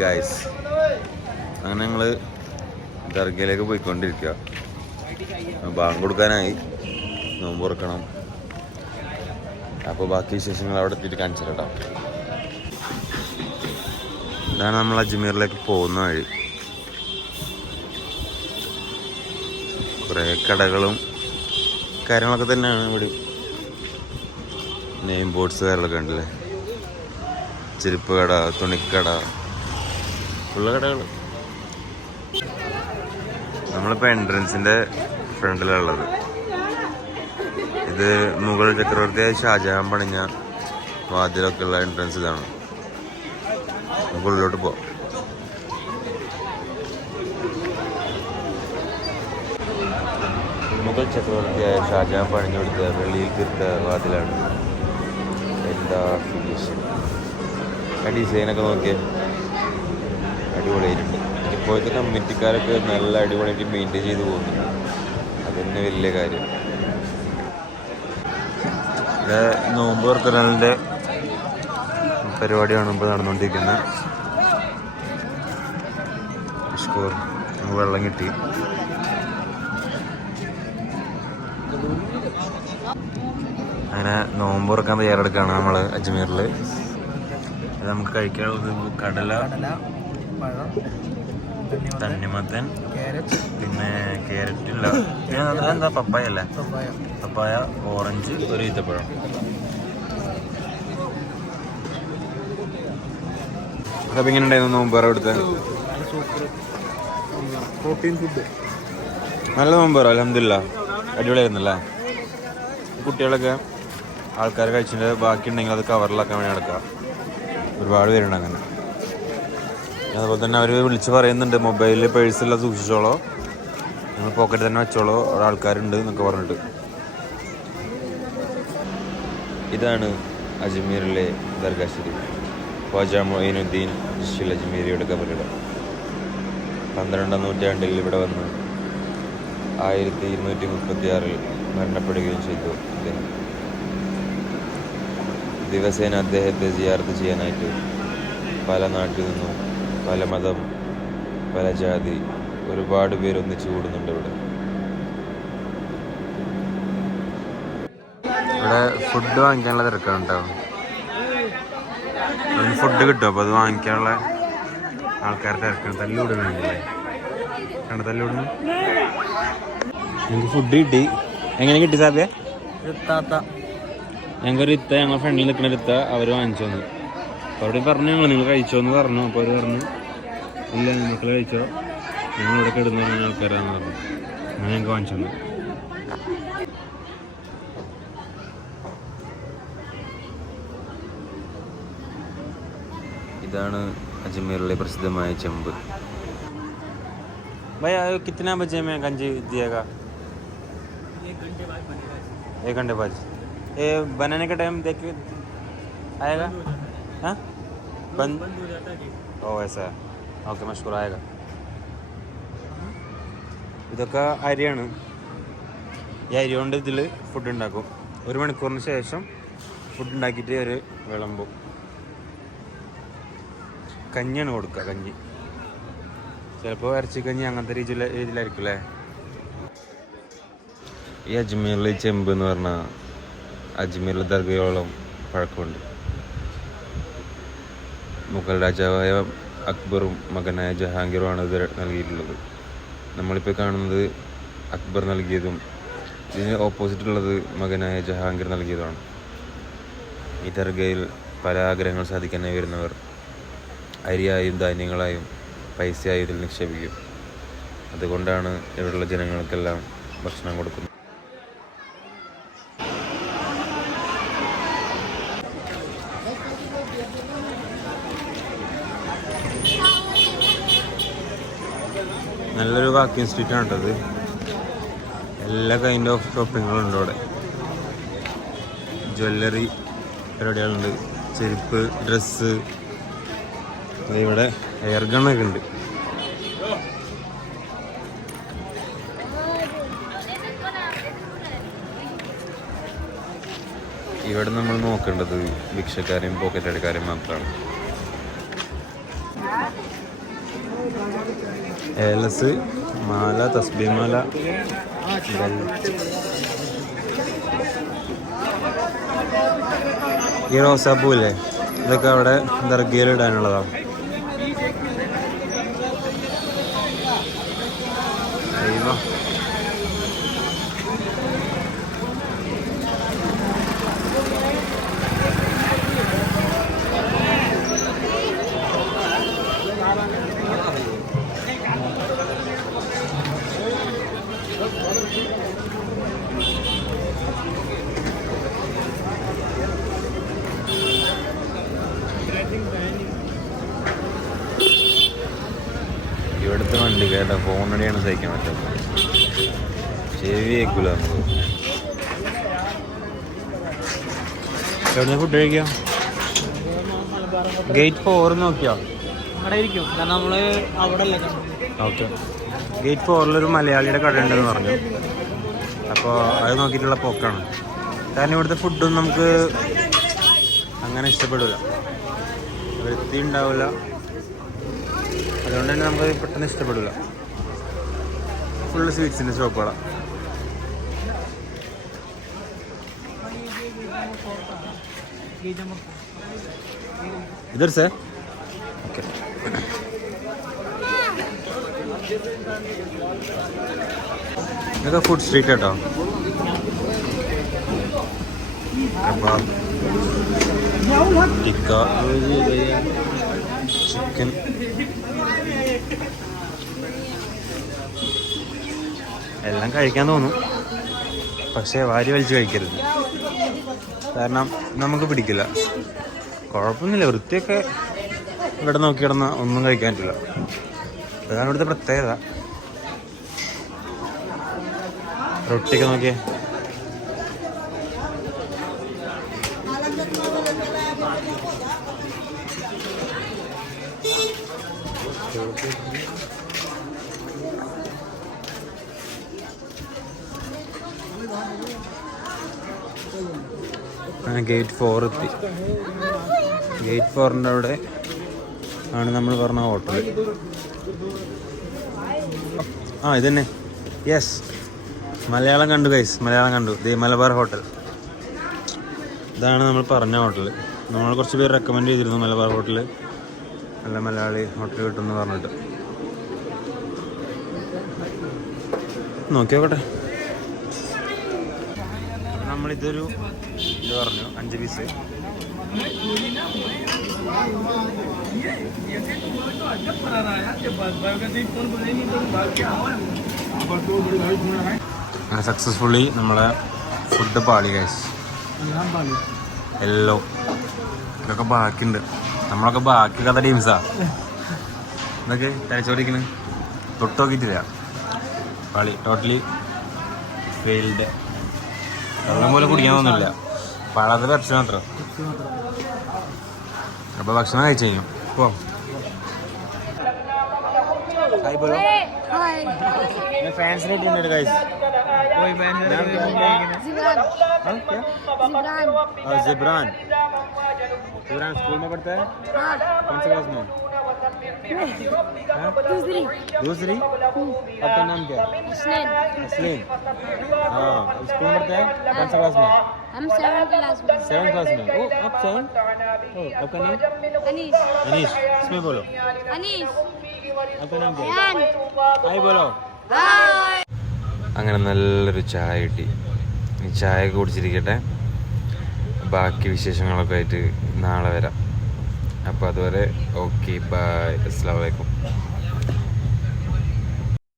Guys, അങ്ങനെ ഞങ്ങൾ ദർഗയിലേക്ക് പോയിക്കൊണ്ടിരിക്കുക. ബാങ്ക് കൊടുക്കാനായി, നോമ്പ് തുറക്കണം. അപ്പോൾ ബാക്കി വിശേഷങ്ങൾ അവിടെ എത്തിയിട്ട് കാണിച്ചു തരാം. ഇതാണ് നമ്മൾ അജ്മീറിലേക്ക് പോകുന്ന വഴി. കുറേ കടകളും കാര്യങ്ങളൊക്കെ തന്നെയാണ് ഇവിടെ. നെയിം ബോർഡ്സ് കാര്യങ്ങളൊക്കെ ഉണ്ടല്ലേ. ചെരുപ്പ് കട, തുണിക്കട, ഉള്ള കടകൾ. നമ്മളിപ്പോൾ എൻട്രൻസിൻ്റെ ഫ്രണ്ടിലുള്ളത്. ഇത് മുഗൾ ചക്രവർത്തിയായ ഷാജഹാൻ പണിഞ്ഞ വാതിലൊക്കെ ഉള്ള എൻട്രൻസ് ഇതാണ്. നമുക്ക് ഉള്ളിലോട്ട് പോവാം. മുഗൾ ചക്രവർത്തിയായ ഷാജഹാൻ പണിഞ്ഞു കൊടുത്ത വെള്ളിയിൽ തീർത്ത വാതിലാണ്. എന്താ ഫിനിഷിങ്! ആ ഡിസൈനൊക്കെ നോക്കിയാൽ അടിപൊളിയായിട്ടുണ്ട്. ഇപ്പോഴത്തെ കമ്മിറ്റിക്കാരൊക്കെ നല്ല അടിപൊളിയായിട്ട് മെയിൻറ്റെയിൻ ചെയ്ത് പോകുന്നുണ്ട്. അതുതന്നെ വലിയ കാര്യം. ഇവിടെ നോമ്പ് തുറക്കലിൻ്റെ പരിപാടിയാണ് ഇപ്പോൾ നടന്നുകൊണ്ടിരിക്കുന്നത്. സ്കോർ വെള്ളം കിട്ടി. അങ്ങനെ നോമ്പ് തുറക്കാൻ തയ്യാറെടുക്കുകയാണ് നമ്മൾ അജ്മീറിൽ. അത് നമുക്ക് കഴിക്കാനുള്ളത് കടല, തണ്ണിമത്തൻ, പിന്നെ ക്യാരറ്റ് ഇല്ല, പിന്നെ അതെന്താ പപ്പായ അല്ലേ? പപ്പായ, ഓറഞ്ച്, ഒരു ഈത്തപ്പഴം. അപ്പം ഇങ്ങനെ ഉണ്ടായിരുന്നു നോമ്പ് തുറ എടുത്ത്? പ്രോട്ടീൻ ഫുഡ് നല്ല നോമ്പ് തുറ, അൽഹംദുലില്ലാ. അടിപൊളിയായിരുന്നല്ലേ? കുട്ടികളൊക്കെ ആൾക്കാർ കഴിച്ചിട്ട് ബാക്കി ഉണ്ടെങ്കിൽ അത് കവറിലാക്കാൻ വേണ്ടി നടക്കുക. ഒരുപാട് പേരുണ്ട് അങ്ങനെ. അതുപോലെ തന്നെ അവർ വിളിച്ച് പറയുന്നുണ്ട്, മൊബൈലിൽ പേഴ്സെല്ലാം സൂക്ഷിച്ചോളോ, നിങ്ങൾ പോക്കറ്റിൽ തന്നെ വെച്ചോളോ, അവിടെ ആൾക്കാരുണ്ട് എന്നൊക്കെ പറഞ്ഞിട്ട്. ഇതാണ് അജ്മീറിലെ ദർഗാ ശരീഫ്. ഖ്വാജ മൊയ്നുദ്ദീൻ ചിശ്തി അജ്മീരിയുടെ ഖബറിടം. 12ാം നൂറ്റാണ്ടിൽ ഇവിടെ വന്ന് 1236 മരണപ്പെടുകയും ചെയ്തു അദ്ദേഹം. ദിവസേന അദ്ദേഹത്തെ സിയാറത്ത് ചെയ്യാനായിട്ട് പല നാട്ടിൽ നിന്നും, പല മതം, പല ജാതി, ഒരുപാട് പേര് ഒന്നിച്ചു കൂടുന്നുണ്ട് ഇവിടെ. ഇവിടെ ഫുഡ് വാങ്ങിക്കാനുള്ള തിരക്കാണ് ഉണ്ടാവും. അതിന് ഫുഡ് കിട്ടും, അപ്പോൾ അത് വാങ്ങിക്കാനുള്ള ആൾക്കാർ തിരക്കാണ്. തല്ലുകൂടുന്നില്ലേ? കണ്ട തല്ലുകൂടുന്നു. ഞങ്ങൾക്ക് ഫുഡ് കിട്ടി. എങ്ങനെ കിട്ടി സാബിയ? ഞങ്ങൾക്കൊരു ഇത്ത, ഞങ്ങളുടെ ഫ്രണ്ടിൽ നിൽക്കുന്ന ഒരു ഇത്ത അവർ വാങ്ങിച്ചു തന്നു. അപ്പോൾ അവിടെ പറഞ്ഞു, നിങ്ങൾ കഴിച്ചോന്ന് പറഞ്ഞു. അപ്പോൾ അവർ പറഞ്ഞു, ഇല്ല മക്കൾ കഴിച്ചോ, ഞങ്ങളിവിടെ കിടന്നു പറഞ്ഞ ആൾക്കാരാണെന്ന് പറഞ്ഞു. അങ്ങനെ ഞങ്ങൾക്ക് വാങ്ങിച്ചു തന്നു. ഇതാണ് അജ്മീറിലെ പ്രസിദ്ധമായ ചെമ്പ്. भैया कितना बजे में गंजी दिएगा? 1 घंटे बाद। ये बनाने का टाइम देख के आएगा? हाँ, बंद हो जाता है। ഓ ऐसा ഓക്കെ, മഷ്കൂർ ആയേगा. ഇതൊക്കെ അരിയാണ്. ഈ അരി കൊണ്ട് ഇതിൽ ഫുഡ് ഉണ്ടാക്കും. 1 മണിക്കൂറിന് ശേഷം ഫുഡ് ഉണ്ടാക്കിയിട്ട് ഒരു വിളമ്പും. കഞ്ഞിയാണ് കൊടുക്കുക, കഞ്ഞി. ചിലപ്പോൾ ഇറച്ചിക്കഞ്ഞി അങ്ങനത്തെ രീതിയിലായിരിക്കും അല്ലേ. ഈ അജ്മീറിലെ ചെമ്പ് എന്ന് പറഞ്ഞാൽ അജ്മീറിൽ ദർഗയോളം പഴക്കമുണ്ട്. മുഗൾ രാജാവായ അക്ബറും മകനായ ജഹാംഗീറുമാണ് ഇത് നൽകിയിട്ടുള്ളത്. നമ്മളിപ്പോൾ കാണുന്നത് അക്ബർ നൽകിയതും ഇതിന് ഓപ്പോസിറ്റുള്ളത് മകനായ ജഹാംഗീർ നൽകിയതുമാണ്. ഈ ദർഗയിൽ പല ആഗ്രഹങ്ങൾ സാധിക്കാനായി വരുന്നവർ അരിയായും ധാന്യങ്ങളായും പൈസയായും ഇതിൽ നിക്ഷേപിക്കും. അതുകൊണ്ടാണ് ഇവിടെയുള്ള ജനങ്ങൾക്കെല്ലാം ഭക്ഷണം കൊടുക്കുന്നത്. നല്ലൊരു വാക്കിംഗ് സ്ട്രീറ്റാണ് കേട്ടത്. എല്ലാ കൈൻഡ് ഓഫ് ഷോപ്പിങ്ങുകളുണ്ട് ഇവിടെ. ജ്വല്ലറി പരിപാടികളുണ്ട്, ചെരുപ്പ്, ഡ്രസ്സ്, ഇവിടെ എയർ ഗണ്ണൊക്കെ ഉണ്ട്. ഇവിടെ നമ്മൾ നോക്കേണ്ടത് ഭിക്ഷക്കാരെയും പോക്കറ്റ് അടിക്കാരെയും മാത്രമാണ്. ഏലസ്, മാല, തസ്ബീമാല, ഈ റോസാപ്പൂ ഇല്ലേ, ഇതൊക്കെ അവിടെ ദർഗയിൽ ഇടാനുള്ളതാണ്. ഇവിടുത്തെ വണ്ടി കേട്ടോ ഫോണടിയാണ് സഹിക്കാൻ പറ്റും. ചെവി കേൾക്കൂല നമുക്ക്. എവിടെ ഫുഡ് കഴിക്കാം? ഗേറ്റ് 4 നോക്കിയോ? ഓക്കെ. ഗേറ്റ് 4 മലയാളിയുടെ കട ഉണ്ടെന്ന് പറഞ്ഞു. അപ്പോൾ അത് നോക്കിയിട്ടുള്ള പോക്കാണ്. കാരണം ഇവിടുത്തെ ഫുഡൊന്നും നമുക്ക് അങ്ങനെ ഇഷ്ടപ്പെടില്ല, വൃത്തി ഉണ്ടാവില്ല. അതുകൊണ്ട് തന്നെ നമുക്ക് പെട്ടെന്ന് ഇഷ്ടപ്പെടില്ല. ഫുള്ള് സ്വീറ്റ്സിൻ്റെ ഷോപ്പുകളാണ്. ഇതർ സർ ഓക്കെ. ഇതൊക്കെ ഫുഡ് സ്ട്രീറ്റ് കേട്ടോ. കബാബ്, ടിക്ക, ചിക്കൻ, എല്ലാം കഴിക്കാൻ തോന്നും. പക്ഷേ വാരി വലിച്ച് കഴിക്കരുത്, കാരണം നമുക്ക് പിടിക്കില്ല. കുഴപ്പമൊന്നുമില്ല, വൃത്തിയൊക്കെ ഇവിടെ നോക്കി കിടന്നാൽ ഒന്നും കഴിക്കാൻ പറ്റില്ല. അതാണ് ഇവിടുത്തെ പ്രത്യേകത. റൊട്ടിയൊക്കെ നോക്കിയേ. ഗേറ്റ് 4 എത്തി. ഗേറ്റ് 4 അവിടെ ആണ് നമ്മൾ പറഞ്ഞ ഹോട്ടൽ. ഇതന്നെ, യെസ്, മലയാളം കണ്ടു ഗൈസ്, മലയാളം കണ്ടു. ദി മലബാർ ഹോട്ടൽ, ഇതാണ് നമ്മൾ പറഞ്ഞ ഹോട്ടൽ. നമ്മൾ കുറച്ച് പേര് റെക്കമെൻഡ് ചെയ്തിരുന്നു മലബാർ ഹോട്ടൽ, നല്ല മലയാളി ഹോട്ടൽ കിട്ടുമെന്ന് പറഞ്ഞിട്ട്. നോക്കി നോക്കട്ടെ. നമ്മളിതൊരു ഇത് പറഞ്ഞു 5 പീസ്. അങ്ങനെ സക്സസ്ഫുള്ളി നമ്മളെ ഫുഡ് പാളി ഗൈസ്. എല്ലോ ഇതൊക്കെ ബാക്കിയുണ്ട്. നമ്മളൊക്കെ ബാക്കി കഥ ടീംസാ. ഇതൊക്കെ തലച്ചോറിക്കണ് തൊട്ട് നോക്കിയിട്ടില്ല. പാളി, ടോട്ടലി ഫെയിൽഡ്. വെള്ളം പോലെ കുടിക്കാൻ തോന്നില്ല, പാടാത്ത പെപ്സി മാത്രം. അപ്പോൾ ഭക്ഷണം കഴിച്ചു കഴിഞ്ഞു. ഇപ്പോൾ फैंस ने ढूंढे गाइस. कोई फैन है जिब्रान. जिब्रान स्कूल में पढ़ता है. कौन से क्लास में? दूसरी. आपका नाम क्या है? हसनैन. हाँ, स्कूल में पढ़ता है. कौन से क्लास में? हम 7th क्लास में. 7th क्लास में. ओ आप 7. आपका नाम? अनीश. इसमें बोलो. अनीश. आपका नाम क्या है? हाय बोलो. അങ്ങനെ നല്ലൊരു ചായ കിട്ടി. ഈ ചായ കുടിച്ചിരിക്കട്ടെ. ബാക്കി വിശേഷങ്ങളൊക്കെ ആയിട്ട് നാളെ വരാം. അപ്പോൾ അതുവരെ ഓക്കെ, ബൈ, അസ്സലാമു അലൈക്കും.